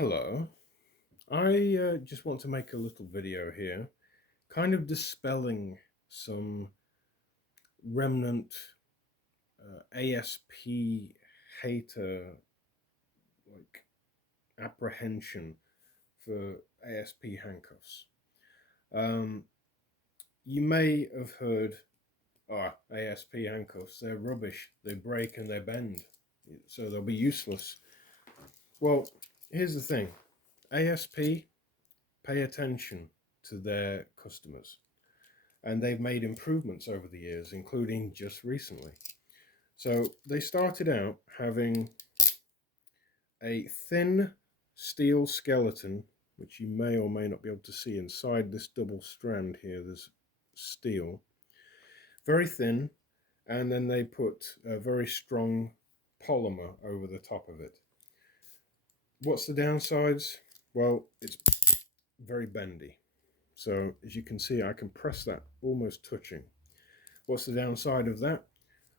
Hello. I just want to make a little video here, kind of dispelling some remnant ASP hater like apprehension for ASP handcuffs. Um, you may have heard, ASP handcuffs, they're rubbish, they break and they bend, so they'll be useless. Well, here's the thing. ASP pay attention to their customers, and they've made improvements over the years, including just recently. So they started out having a thin steel skeleton, which you may or may not be able to see inside this double strand here. There's steel, very thin, and then they put a very strong polymer over the top of it. What's the downsides? Well, it's very bendy. So as you can see, I can press that almost touching. What's the downside of that?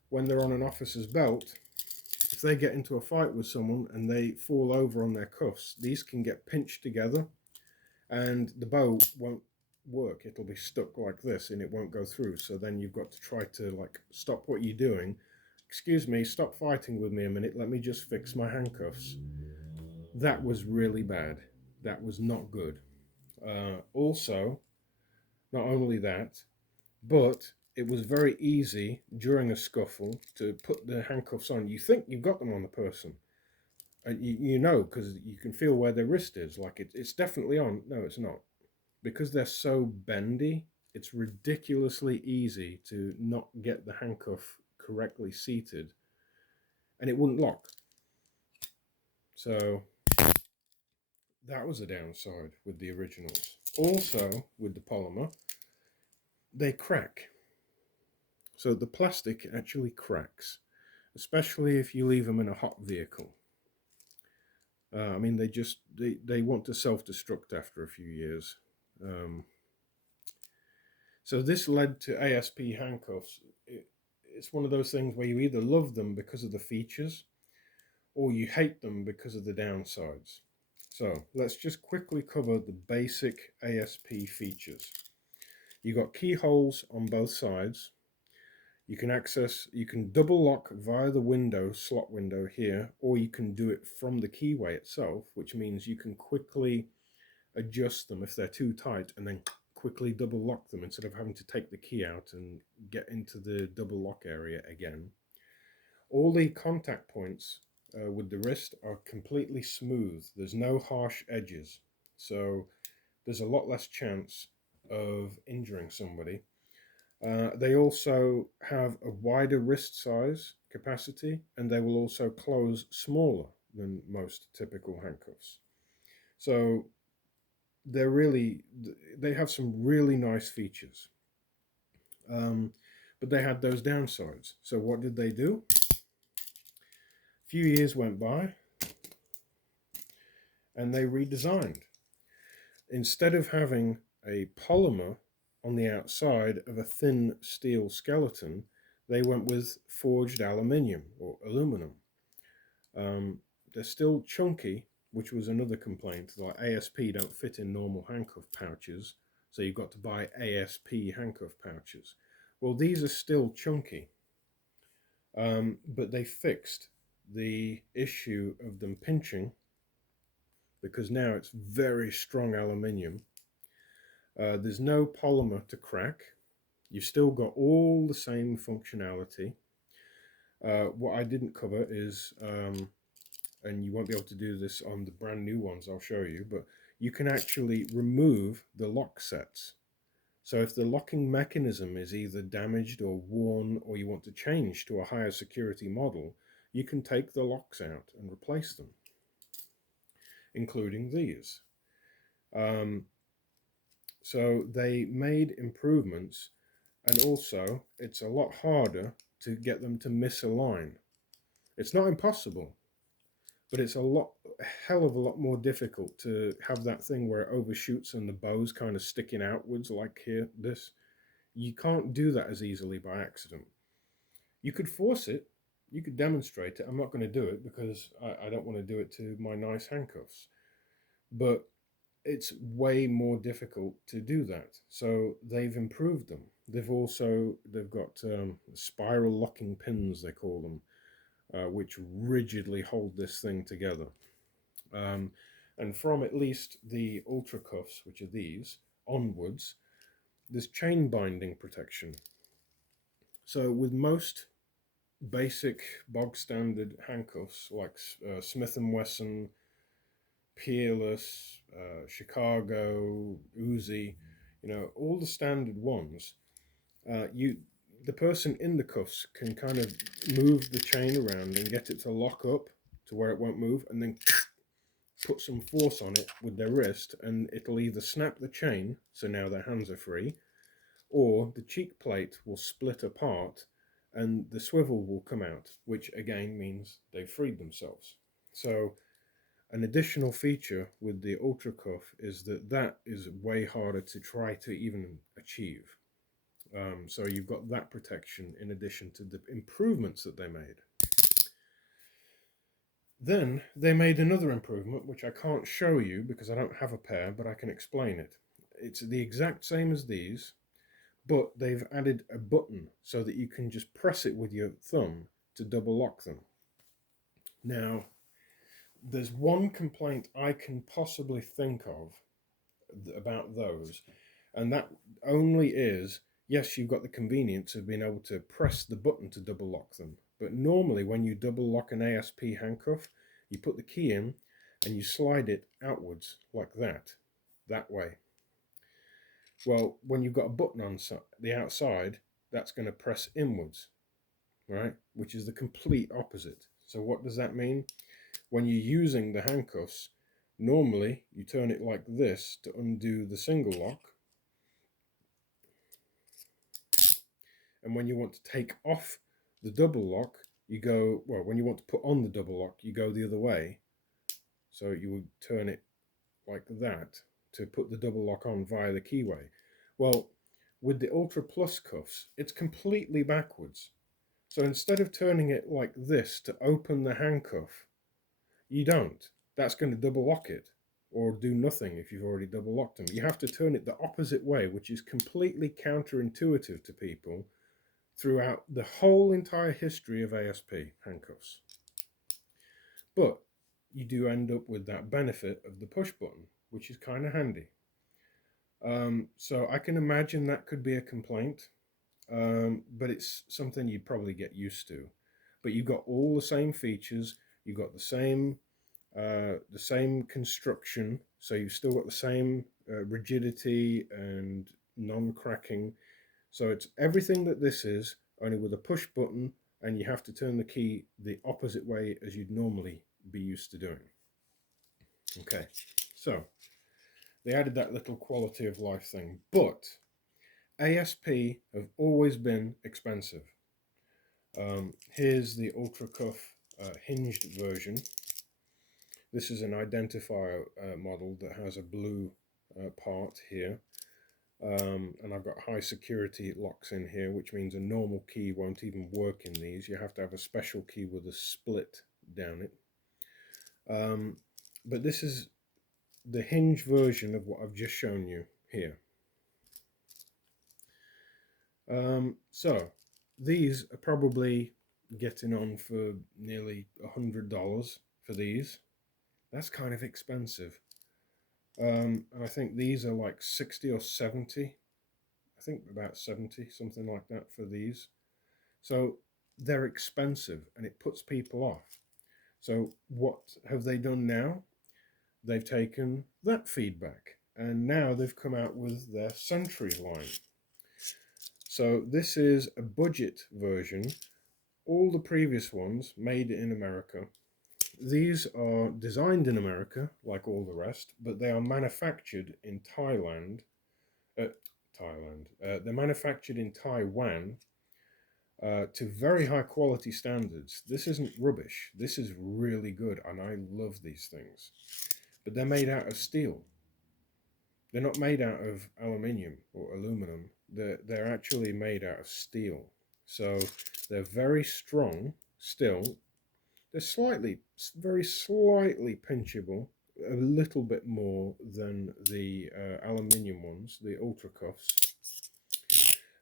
When they're on an officer's belt, if they get into a fight with someone and they fall over on their cuffs, these can get pinched together and the bow won't work. It'll be stuck like this and it won't go through. So then you've got to try to stop what you're doing. Excuse me, stop fighting with me a minute. Let me just fix my handcuffs. That was really bad. That was not good. Also, not only that, but it was very easy during a scuffle to put the handcuffs on. You think you've got them on the person. And you know, because you can feel where their wrist is. Like it's definitely on. No, it's not. Because they're so bendy, it's ridiculously easy to not get the handcuff correctly seated. And it wouldn't lock. So that was a downside with the originals. Also, with the polymer, they crack. So the plastic actually cracks, especially if you leave them in a hot vehicle. I mean, they want to self-destruct after a few years. So this led to ASP handcuffs. It's one of those things where you either love them because of the features or you hate them because of the downsides. So let's just quickly cover the basic ASP features. You've got keyholes on both sides. You can double lock via the window, slot window here, or you can do it from the keyway itself, which means you can quickly adjust them if they're too tight and then quickly double lock them instead of having to take the key out and get into the double lock area again. All the contact points with the wrist are completely smooth. There's no harsh edges. So there's a lot less chance of injuring somebody. They also have a wider wrist size capacity, and they will also close smaller than most typical handcuffs. So they have some really nice features. But they had those downsides. So what did they do? A few years went by, and they redesigned. Instead of having a polymer on the outside of a thin steel skeleton, they went with forged aluminium or aluminum. They're still chunky, which was another complaint. Like ASP don't fit in normal handcuff pouches, so you've got to buy ASP handcuff pouches. Well, these are still chunky, but they fixed the issue of them pinching because now it's very strong aluminium. There's no polymer to crack. You've still got all the same functionality. What I didn't cover is, and you won't be able to do this on the brand new ones I'll show you, but you can actually remove the lock sets. So if the locking mechanism is either damaged or worn, or you want to change to a higher security model, you can take the locks out and replace them, including these. So they made improvements, and also it's a lot harder to get them to misalign. It's not impossible, but it's a hell of a lot more difficult to have that thing where it overshoots and the bow's kind of sticking outwards like here, this. You can't do that as easily by accident. You could force it, you could demonstrate it. I'm not going to do it because I don't want to do it to my nice handcuffs. but it's way more difficult to do that. So they've improved them. They've got spiral locking pins, they call them, which rigidly hold this thing together. Um, and from at least the Ultracuffs, which are these, onwards, there's chain binding protection. So with most basic bog standard handcuffs like Smith & Wesson, Peerless, Chicago, Uzi, all the standard ones, you the person in the cuffs can kind of move the chain around and get it to lock up to where it won't move, and then put some force on it with their wrist, and it'll either snap the chain, so now their hands are free, or the cheek plate will split apart and the swivel will come out, which again means they've freed themselves. So an additional feature with the Ultracuff is that is way harder to try to even achieve. So you've got that protection in addition to the improvements that they made. Then they made another improvement, which I can't show you because I don't have a pair, but I can explain it. It's the exact same as these, but they've added a button so that you can just press it with your thumb to double lock them. Now, there's one complaint I can possibly think of about those, and that only is, yes, you've got the convenience of being able to press the button to double lock them, but normally when you double lock an ASP handcuff, you put the key in and you slide it outwards like that way. Well, when you've got a button on the outside, that's going to press inwards, right? Which is the complete opposite. So what does that mean? When you're using the handcuffs, normally you turn it like this to undo the single lock. And when you want to take off the double lock, you go, well, when you want to put on the double lock, you go the other way. So you would turn it like that to put the double lock on via the keyway. Well, with the UltraPlus cuffs, it's completely backwards. So instead of turning it like this to open the handcuff, you don't. That's going to double lock it or do nothing if you've already double locked them. You have to turn it the opposite way, which is completely counterintuitive to people throughout the whole entire history of ASP handcuffs. But you do end up with that benefit of the push button, which is kind of handy. So I can imagine that could be a complaint, but it's something you'd probably get used to. But you've got all the same features, you've got the same construction, so you've still got the same rigidity and non-cracking. So it's everything that this is, only with a push button, and you have to turn the key the opposite way as you'd normally be used to doing. Okay, so they added that little quality of life thing, but ASP have always been expensive. Here's the Ultracuff hinged version. This is an identifier model that has a blue part here. And I've got high security locks in here, which means a normal key won't even work in these. You have to have a special key with a split down it. But this is the hinge version of what I've just shown you here. So these are probably getting on for nearly $100 for these. That's kind of expensive. And I think these are like 60 or 70. I think about 70, something like that for these. So they're expensive and it puts people off. So what have they done now? They've taken that feedback and now they've come out with their Sentry line. So this is a budget version. All the previous ones made in America. These are designed in America, like all the rest, but they are manufactured in Thailand. They're manufactured in Taiwan to very high quality standards. This isn't rubbish. This is really good, and I love these things. But they're made out of steel. They're not made out of aluminium or aluminum. They're actually made out of steel. So they're very strong still. They're very slightly pinchable, a little bit more than the aluminium ones, the Ultracuffs,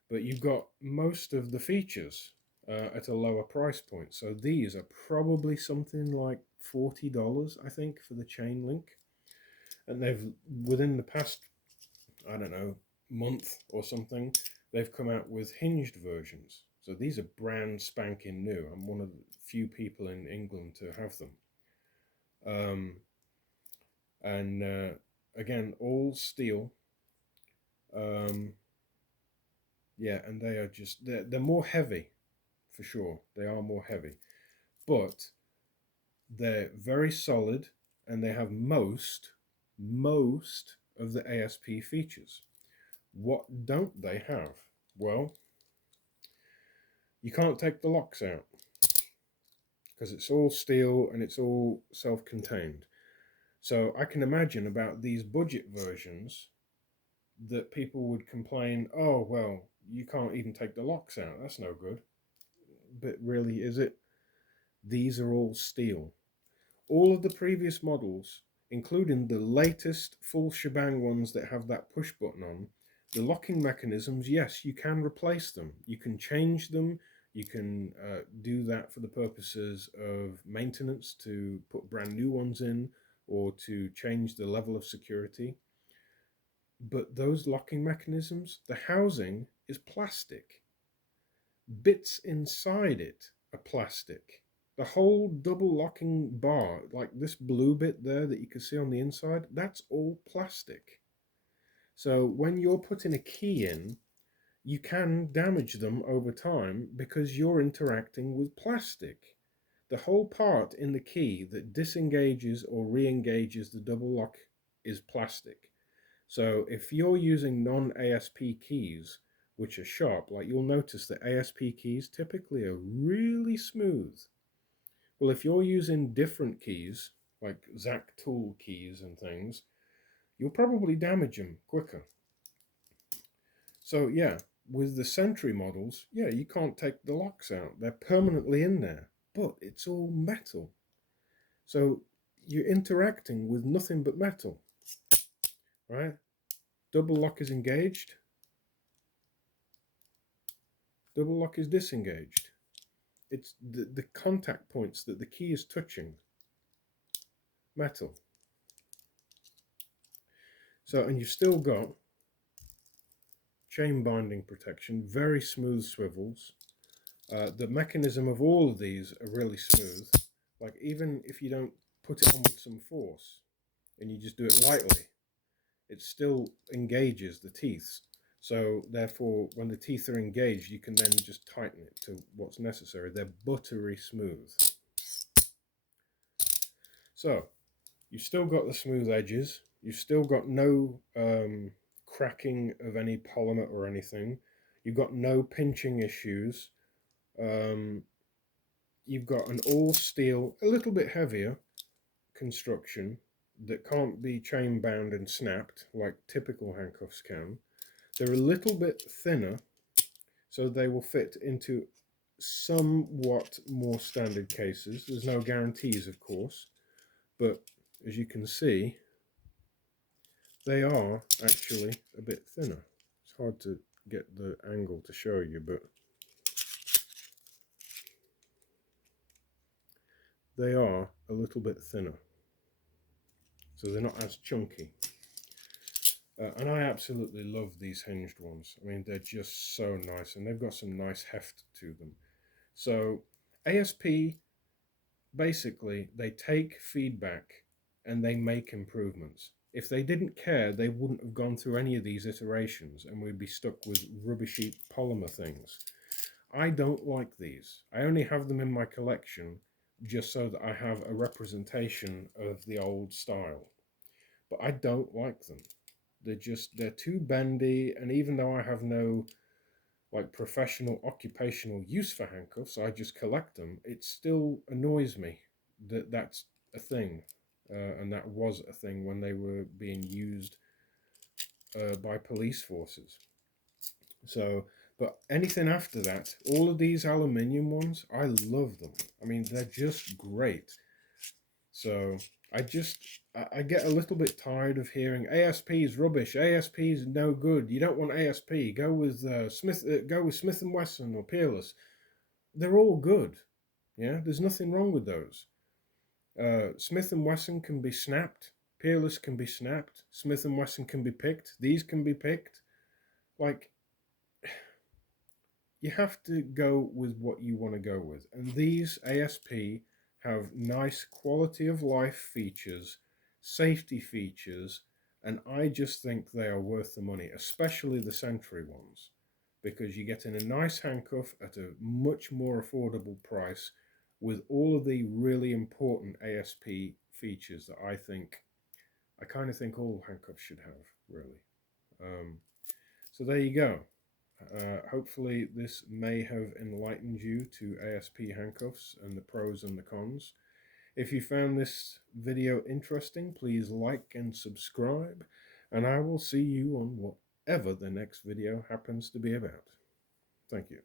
but you've got most of the features at a lower price point. So these are probably something like $40, I think, for the chain link. And they've, within the past, I don't know, month or something, they've come out with hinged versions. So these are brand spanking new. I'm one of the few people in England to have them. And again, all steel. Yeah, and they are just, they're more heavy, for sure. They are more heavy. But they're very solid, and they have most of the ASP features. What don't they have? Well, you can't take the locks out because it's all steel and it's all self-contained. So I can imagine about these budget versions that people would complain, oh, well, you can't even take the locks out. That's no good. But really, is it? These are all steel. All of the previous models, including the latest full shebang ones that have that push button on, the locking mechanisms, yes, you can replace them. You can change them. You can do that for the purposes of maintenance, to put brand new ones in, or to change the level of security. But those locking mechanisms, the housing is plastic. Bits inside it are plastic. The whole double locking bar, like this blue bit there that you can see on the inside, that's all plastic. So when you're putting a key in, you can damage them over time because you're interacting with plastic. The whole part in the key that disengages or re-engages the double lock is plastic. So if you're using non-ASP keys, which are sharp, like you'll notice that ASP keys typically are really smooth. Well, if you're using different keys, like Zac tool keys and things, you'll probably damage them quicker. So yeah, with the Sentry models, yeah, you can't take the locks out. They're permanently in there, but it's all metal. So you're interacting with nothing but metal, right? Double lock is engaged, double lock is disengaged. It's the contact points that the key is touching, metal. So, and you've still got chain binding protection, very smooth swivels. The mechanism of all of these are really smooth. Like even if you don't put it on with some force and you just do it lightly, it still engages the teeth. So therefore, when the teeth are engaged, you can then just tighten it to what's necessary. They're buttery smooth. So you've still got the smooth edges. You've still got no cracking of any polymer or anything. You've got no pinching issues. You've got an all steel, a little bit heavier construction that can't be chain bound and snapped like typical handcuffs can. They're a little bit thinner, so they will fit into somewhat more standard cases. There's no guarantees, of course, but as you can see, they are actually a bit thinner. It's hard to get the angle to show you, but they are a little bit thinner. So they're not as chunky. And I absolutely love these hinged ones. I mean, they're just so nice, and they've got some nice heft to them. So ASP, basically, they take feedback and they make improvements. If they didn't care, they wouldn't have gone through any of these iterations, and we'd be stuck with rubbishy polymer things. I don't like these. I only have them in my collection just so that I have a representation of the old style. But I don't like them. They're too bendy, and even though I have no like professional occupational use for handcuffs, I just collect them, it still annoys me that that's a thing. And that was a thing when they were being used by police forces. So, but anything after that, all of these aluminium ones, I love them. I mean, they're just great. So I get a little bit tired of hearing ASP is rubbish. ASP is no good. You don't want ASP. Go with Smith. Go with Smith and Wesson or Peerless. They're all good. Yeah, there's nothing wrong with those. Smith and Wesson can be snapped. Peerless can be snapped. Smith and Wesson can be picked. These can be picked. Like, you have to go with what you want to go with. And these ASP have nice quality of life features, safety features, and I just think they are worth the money, especially the Sentry ones, because you're getting a nice handcuff at a much more affordable price with all of the really important ASP features that I kind of think all handcuffs should have, really. Um, so there you go. Hopefully, this may have enlightened you to ASP handcuffs and the pros and the cons. If you found this video interesting, please like and subscribe, and I will see you on whatever the next video happens to be about. Thank you.